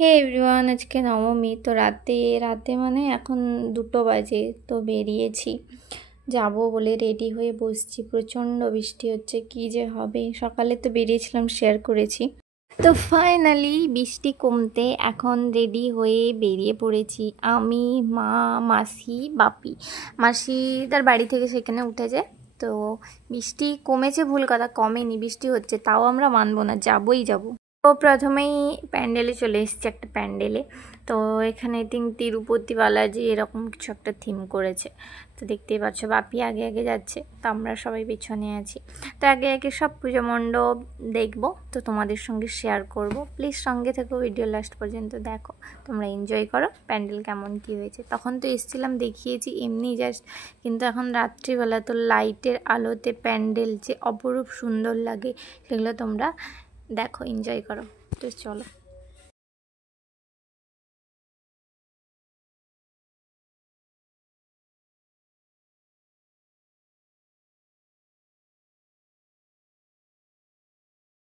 হে everyone, আজকে নবমী। তো রাতে রাতে মানে এখন 2টো বাজে। তো বেরিয়েছি, যাব বলে রেডি হয়ে বসছি। প্রচণ্ড বৃষ্টি হচ্ছে, কি যে হবে। সকালে তো বেরিয়েছিলাম, শেয়ার করেছি। তো ফাইনালি বৃষ্টি কমতে এখন রেডি হয়ে বেরিয়ে পড়েছি আমি, মা, মাসি, বাপি। মাসি তার বাড়ি থেকে সেখানে উঠেছে। তো বৃষ্টি কমেছে, ভুল কথা, কমেনি, বৃষ্টি হচ্ছে, তাও আমরা মানবো না, যাবই যাব। তো প্রথমেই প্যান্ডেলে চলে এসেছি, একটা প্যান্ডেলে। তো এখানে তিরুপতি বালাজি এরকম কিছু একটা থিম করেছে। তো দেখতেই পাচ্ছ, বাপি আগে আগে যাচ্ছে, তো আমরা সবাই পিছনে আছি। তো আগে আগে সব পুজো মণ্ডপ দেখবো, তো তোমাদের সঙ্গে শেয়ার করব। প্লিজ সঙ্গে থেকো, ভিডিও লাস্ট পর্যন্ত দেখো, তোমরা এনজয় করো। প্যান্ডেল কেমন কি হয়েছে, তখন তো এসেছিলাম, দেখিয়েছি এমনি জাস্ট, কিন্তু এখন রাত্রিবেলা তো লাইটের আলোতে প্যান্ডেল যে অপরূপ সুন্দর লাগে, সেগুলো তোমরা দেখো, এনজয় করো। তো চলো।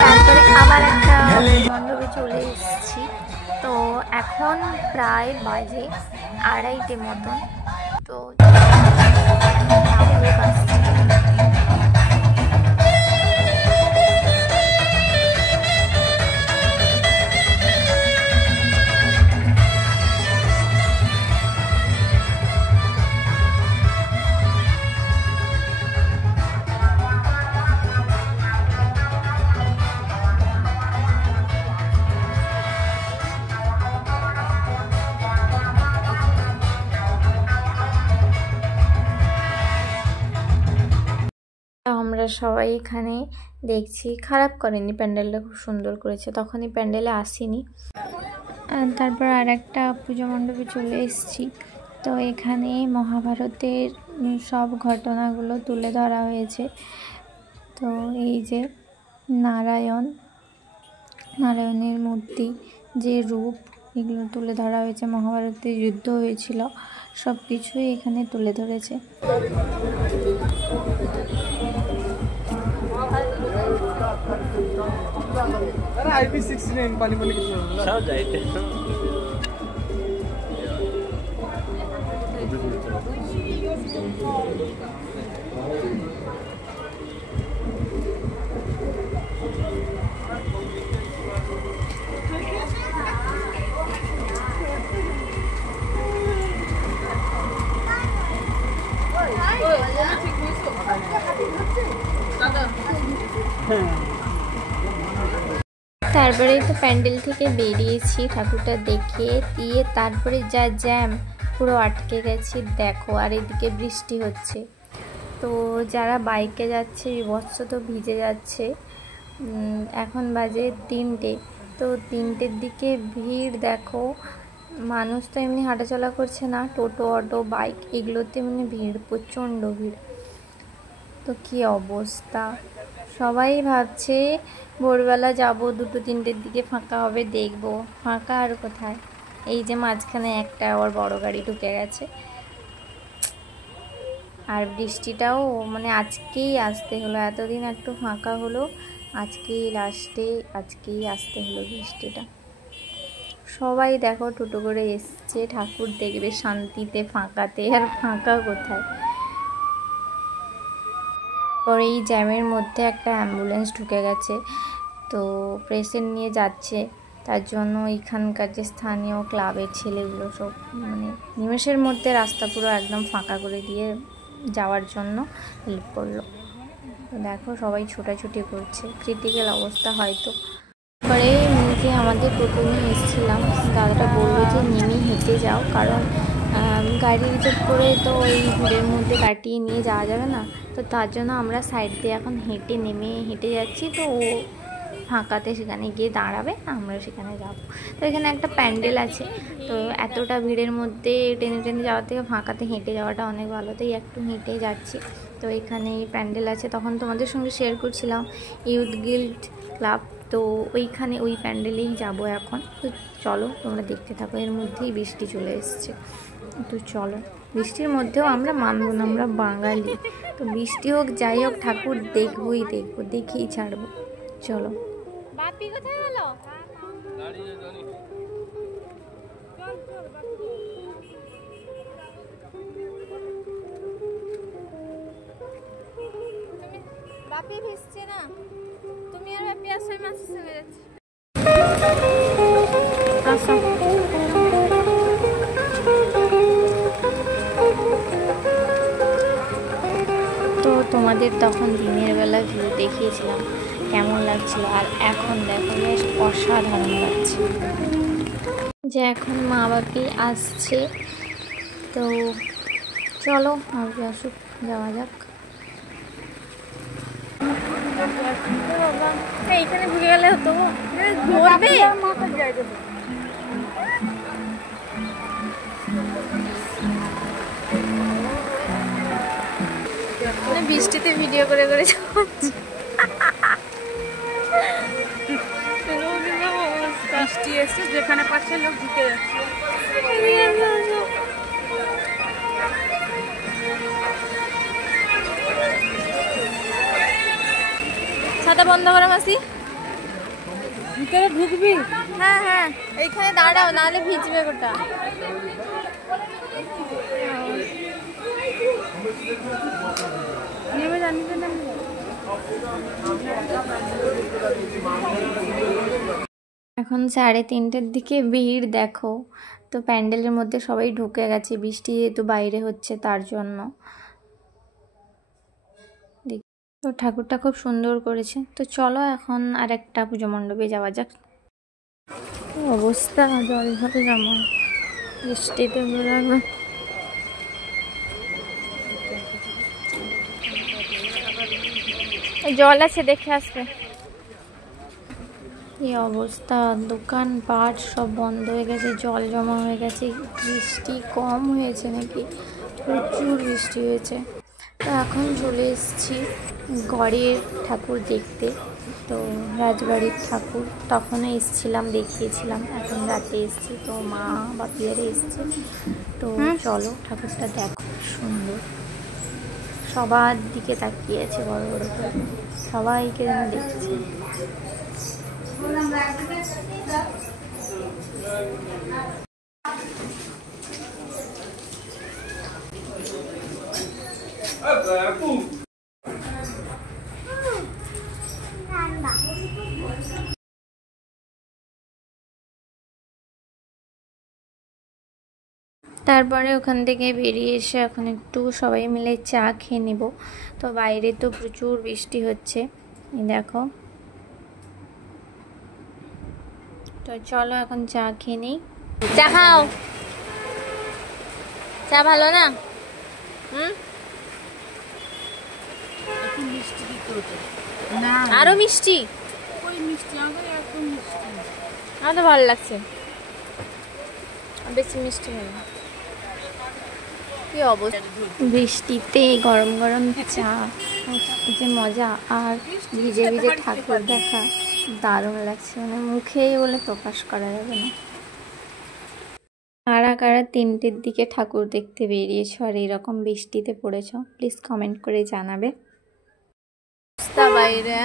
তারপরে আবার একটা মণ্ডপে চলে এসেছি। তো এখন প্রায় বাজে 2:30 মতন। তো আমরা সবাই এখানে দেখছি, খারাপ করেনি, প্যান্ডেলটা খুব সুন্দর করেছে। তখনই প্যান্ডেলে আসিনি। তারপর আর একটা পুজো মণ্ডপে চলে এসেছি। তো এখানে মহাভারতের সব ঘটনাগুলো তুলে ধরা হয়েছে। তো এই যে নারায়ণের মূর্তি, যে রূপ, এগুলো তুলে ধরা হয়েছে। মহাভারতে যুদ্ধ হয়েছিল, সব কিছুই এখানে তুলে ধরেছে। তারপরেই তো প্যান্ডেল থেকে বেরিয়েছি, ঠাকুরটা দেখে দিয়ে তারপরে যা জ্যাম, পুরো আটকে গেছি দেখো। আর এদিকে বৃষ্টি হচ্ছে, তো যারা বাইকে যাচ্ছে বিভৎস তো ভিজে যাচ্ছে। এখন বাজে 3টে। তো 3টের দিকে ভিড় দেখো, মানুষ তো এমনি হাঁটাচলা করছে না, টোটো, অটো, বাইক এগুলোতে এমনি ভিড়, প্রচণ্ড ভিড়। তো কী অবস্থা, সবাই ভাবছে ভোরবেলা যাব, 2-3টের দিকে ফাঁকা হবে, দেখবো। ফাঁকা আর কোথায়, এই যে মাঝখানে একটা আবার বড় গাড়ি ঢুকে গেছে। আর বৃষ্টিটাও মানে আজকেই আসতে হলো, এতদিন একটু ফাঁকা হলো, আজকেই লাস্টে, আজকেই আসতে হলো বৃষ্টিটা। সবাই দেখো টোটো করে এসছে ঠাকুর দেখবে শান্তিতে, ফাঁকাতে, আর ফাঁকা কোথায়। পরে এই জ্যামের মধ্যে একটা অ্যাম্বুলেন্স ঢুকে গেছে, তো পেশেন্ট নিয়ে যাচ্ছে। তার জন্য এখানকার যে স্থানীয় ক্লাবের ছেলেগুলো সব মানে নিমেষের মধ্যে রাস্তা পুরো একদম ফাঁকা করে দিয়ে যাওয়ার জন্য হেল্প করলো। তো দেখো সবাই ছোটাছুটি করছে, ক্রিটিক্যাল অবস্থা হয়তো। পরে যে আমাদের টোটো নিয়ে এসেছিলাম, দাদাটা বললো যে নেমে হেঁটে যাও, কারণ গাড়ি রিজার্ভ করে তো এই ভিড়ের মধ্যে কাটিয়ে নিয়ে যাওয়া যাবে না। তো তার জন্য আমরা সাইড দিয়ে এখন হেঁটে যাচ্ছি। তো ও ফাঁকাতে সেখানে গিয়ে দাঁড়াবে, আমরা সেখানে যাব। তো এখানে একটা প্যান্ডেল আছে, তো এতটা ভিড়ের মধ্যে টেনে টেনে যাওয়ার থেকে ফাঁকাতে হেঁটে যাওয়াটা অনেক ভালো, তাই একটু হেঁটে যাচ্ছি। তো এখানে প্যান্ডেল আছে, তখন তোমাদের সঙ্গে শেয়ার করছিলাম ইউথ গিল্ড ক্লাব। তো ওইখানে ওই প্যান্ডেলেই যাব এখন। তো চলো তোমরা দেখতে থাকো, এর মধ্যেই বৃষ্টি চলে এসছে। তো চলো, বৃষ্টির মধ্যেও আমরা মানব না, আমরা বাঙালি। তো বৃষ্টি হোক যাই হোক, ঠাকুর দেখবই, দেখেই ছাড়বো। চলো। বাপি কোথায় গেল? বাপি ভিজছে না, তুমি আর বাপি আসো, আমি মাছের সঙ্গে যাচ্ছি। আসো। তো তোমাদের তখন দিনের বেলা ভিউ দেখিয়েছিলাম কেমন লাগছিল, আর এখন দেখো বেশ অসাধারণ লাগছে। যে এখন মা বাপি আসছে, তো চলো আগে আসুক, যাওয়া যাক। এইখানে ঢুকে গেলে হতো, ধরবে বৃষ্টিতে ভিডিও করে করে যাচ্ছে। বৃষ্টি এসে যেখানে পাচ্ছে লোক ঢুকে যাচ্ছে। ছাতা বন্ধ করো মাসি, ভিতরে ঢুকবি? হ্যাঁ হ্যাঁ, এইখানে দাঁড়াও, নাহলে ভিজবে গোটা। নেমে জানি না। এখন 3:30-র দিকে ভিড় দেখো, তো প্যান্ডেলের মধ্যে সবাই ঢুকে গেছে, বৃষ্টি যেহেতু বাইরে হচ্ছে তার জন্য। তো ঠাকুরটা খুব সুন্দর করেছে। তো চলো এখন আর একটা পুজো মণ্ডপে যাওয়া যাক। অবস্থা জল ঝরে জমা, বৃষ্টিতে বেরোবে। জল আছে, দেখে আসবে। এই অবস্থা, দোকান পাট সব বন্ধ হয়ে গেছে, জল জমা হয়ে গেছে। বৃষ্টি কম হয়েছে নাকি, প্রচুর বৃষ্টি হয়েছে। তো এখন চলে এসেছি গড়ের ঠাকুর দেখতে। তো রাজবাড়ির ঠাকুর তখনও এসেছিলাম, দেখিয়েছিলাম, এখন রাতে এসেছি। তো মা বাপিয়ারে এসছে, তো চলো ঠাকুরটা দেখো, সুন্দর। সবার দিকে তাকিয়ে আছে বড় বড় করে, সবাইকে যেন দেখছে। তারপরে ওখান থেকে বেরিয়ে এসে এখন একটু সবাই মিলে চা খেয়ে নেব। তো বাইরে তো প্রচুর বৃষ্টি হচ্ছে, দেখো। তো চলো এখন চা খেয়ে নিই। চা খাও, চা ভালো না? আরো মিষ্টি, আমার তো ভালো লাগছে, বেশি মিষ্টি হয় না। কি অবস্থা, বৃষ্টিতে গরম গরম চা, যে মজা, আর ভিজে ভিজে ঠাকুর দেখা দারুণ লাগছে, মানে মুখে বলে প্রকাশ করা যাবে না। কারা কারা 3টের দিকে ঠাকুর দেখতে বেরিয়েছো আর এরকম বৃষ্টিতে পড়েছো, প্লিজ কমেন্ট করে জানাবে। বাইরে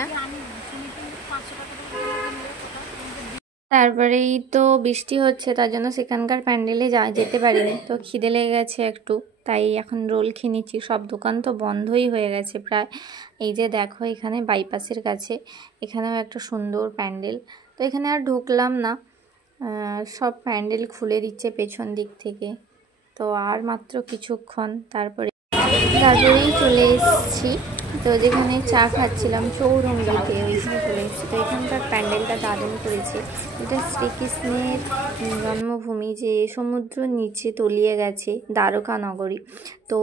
তারপরেই তো বৃষ্টি হচ্ছে, তার জন্য সেখানকার প্যান্ডেলে যেতে পারিনি। তো খিদে লেগে গেছে একটু, তাই এখন রোল খেয়ে নিচ্ছি। সব দোকান তো বন্ধই হয়ে গেছে প্রায়। এই যে দেখো এখানে বাইপাসের কাছে, এখানেও একটা সুন্দর প্যান্ডেল। তো এখানে আর ঢুকলাম না, সব প্যান্ডেল খুলে দিচ্ছে পেছন দিক থেকে। তো আর মাত্র কিছুক্ষণ, তারপরেই চলে এসেছি। তো যেখানে চা খাচ্ছিলাম চৌরঙ্গিতে, ওইখানে চলে এসেছি। তো এখানকার প্যান্ডেলটা দারুণ করেছে। এটা শ্রীকৃষ্ণের জন্মভূমি, যে সমুদ্র নিচে তলিয়ে গেছে দ্বারকা নগরী, তো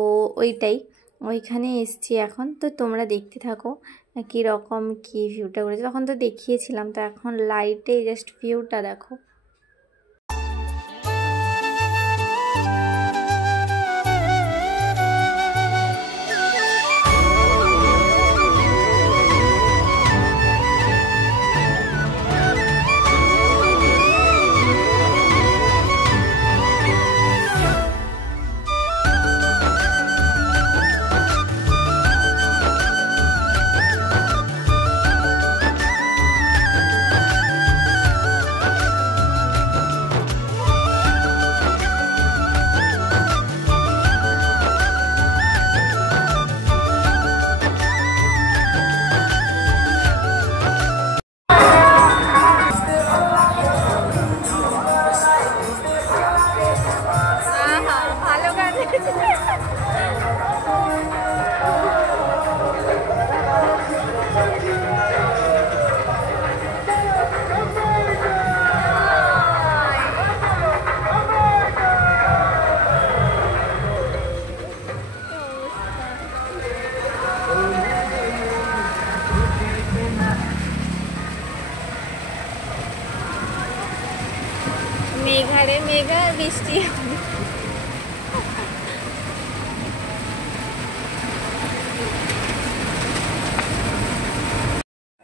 ওইখানে এসেছি এখন। তো তোমরা দেখতে থাকো কীরকম কী ভিউটা করেছে। তখন তো দেখিয়েছিলাম, তো এখন লাইটে জাস্ট ভিউটা দেখো। মেঘারে মেঘা বৃষ্টি।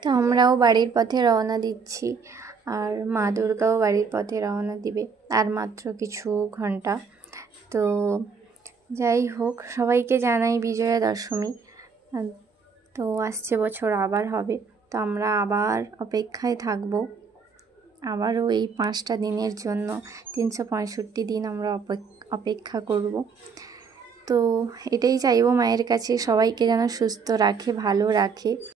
তো আমরাও বাড়ির পথে রওনা দিচ্ছি, আর মা দুর্গাও বাড়ির পথে রওনা দিবে আর মাত্র কিছু ঘন্টা। তো যাই হোক, সবাইকে জানাই বিজয়া দশমী। তো আসছে বছর আবার হবে, তো আমরা আবার অপেক্ষায় থাকবো, আবারও এই 5টা দিনের জন্য 365 দিন আমরা অপেক্ষা করব। তো এটাই চাইবো মায়ের কাছে, সবাইকে যেন সুস্থ রাখে, ভালো রাখে।